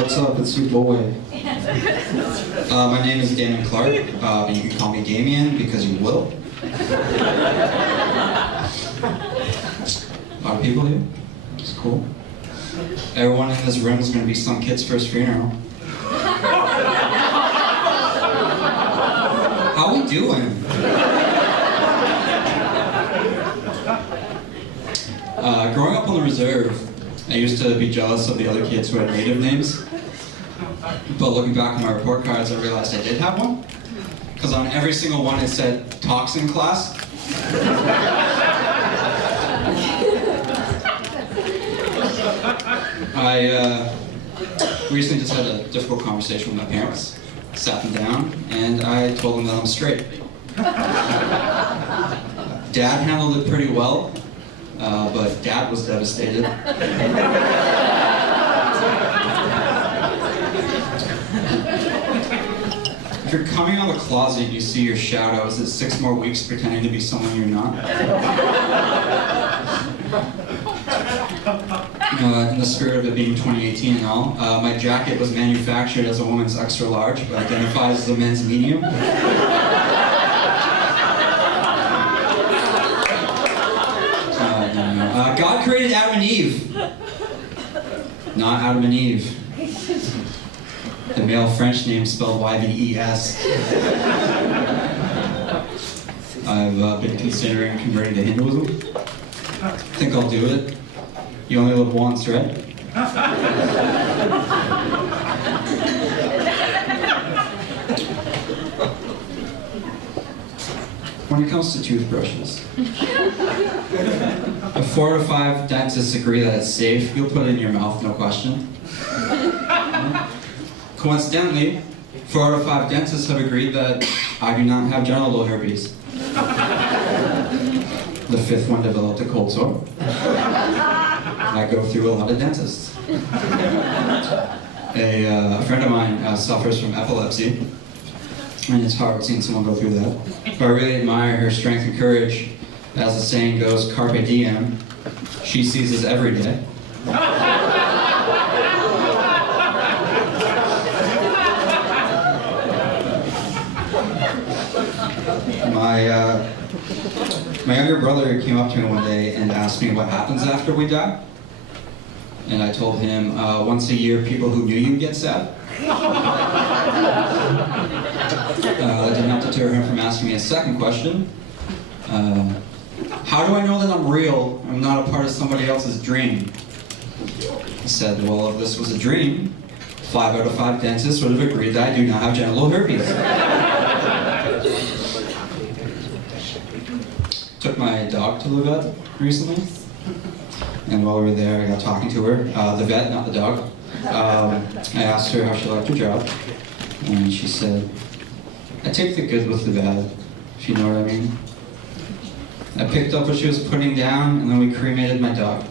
What's up? It's your boy. My name is Damon Clarke, but you can call me Damien because you will. A lot of people here. It's cool. Everyone in this room is going to be some kid's first funeral. How we doing? Growing up on the reserve, I used to be jealous of the other kids who had native names. But looking back on my report cards, I realized I did have one. Because on every single one it said toxin class. I recently just had a difficult conversation with my parents. Sat them down and I told them that I'm straight. Dad handled it pretty well, but Dad was devastated. If you're coming out of the closet and you see your shadow, is it 6 more weeks pretending to be someone you're not? In the spirit of it being 2018 and all, my jacket was manufactured as a woman's extra large, but identifies as a men's medium. God created Adam and Eve, not Adam and Eve. The male French name spelled Y-V-E-S. I've been considering converting to Hinduism. I think I'll do it. You only live once, right? When it comes to toothbrushes, if 4 to 5 dentists agree that it's safe, you'll put it in your mouth, no question. Coincidentally, 4 out of 5 dentists have agreed that I do not have genital herpes. The 5th one developed a cold sore. I go through a lot of dentists. A friend of mine suffers from epilepsy, and it's hard seeing someone go through that. But I really admire her strength and courage. As the saying goes, Carpe Diem, she seizes every day. My younger brother came up to me one day and asked me what happens after we die. And I told him, once a year, people who knew you get sad. That did not deter him from asking me a second question. How do I know that I'm real? I'm not a part of somebody else's dream. I said, well, if this was a dream, 5 out of 5 dentists would have agreed that I do not have genital herpes. Took my dog to the vet recently, and while we were there, I got talking to her. The vet, not the dog. I asked her how she liked her job, and she said, I take the good with the bad, if you know what I mean. I picked up what she was putting down, and then we cremated my dog.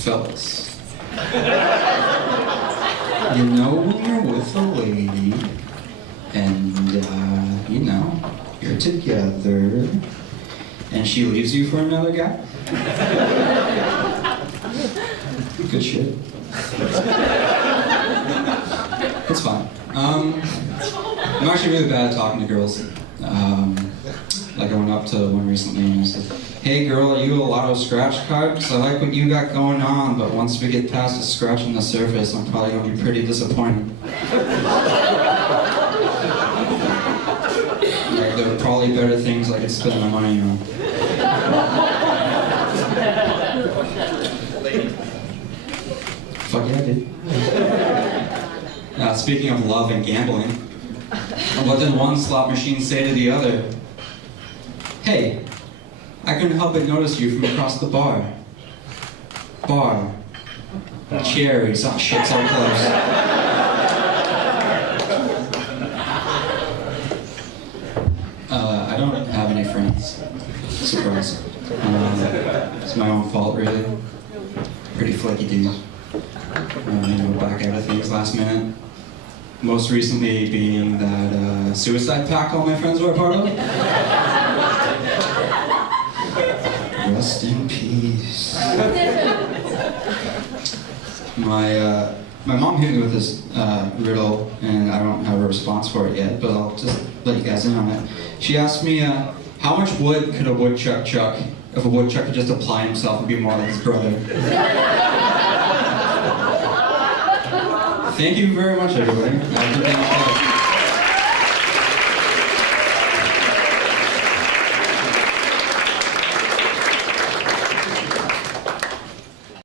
Fellas, you know when you're with a lady, and you know, you're together, and she leaves you for another guy? Good shit. It's fine. I'm actually really bad at talking to girls. Like I went up to one recently and I said, hey girl, are you a lotto scratch card? Because I like what you got going on, but once we get past the scratch on the surface, I'm probably going to be pretty disappointed. Like, there are probably better things I could spend my money on. Fuck yeah, dude. Speaking of love and gambling, what did one slot machine say to the other? Hey, I couldn't help but notice you from across the bar. Bar. Cherries. Oh shit, so close. I don't have any friends. Surprise. It's my own fault, really. Pretty flaky dude. Back out of things last minute. most recently being that suicide pact all my friends were a part of. Rest in peace. My mom hit me with this riddle, and I don't have a response for it yet, but I'll just let you guys in on it. She asked me, how much wood could a woodchuck chuck if a woodchuck could just apply himself and be more like his brother? Thank you very much, everybody.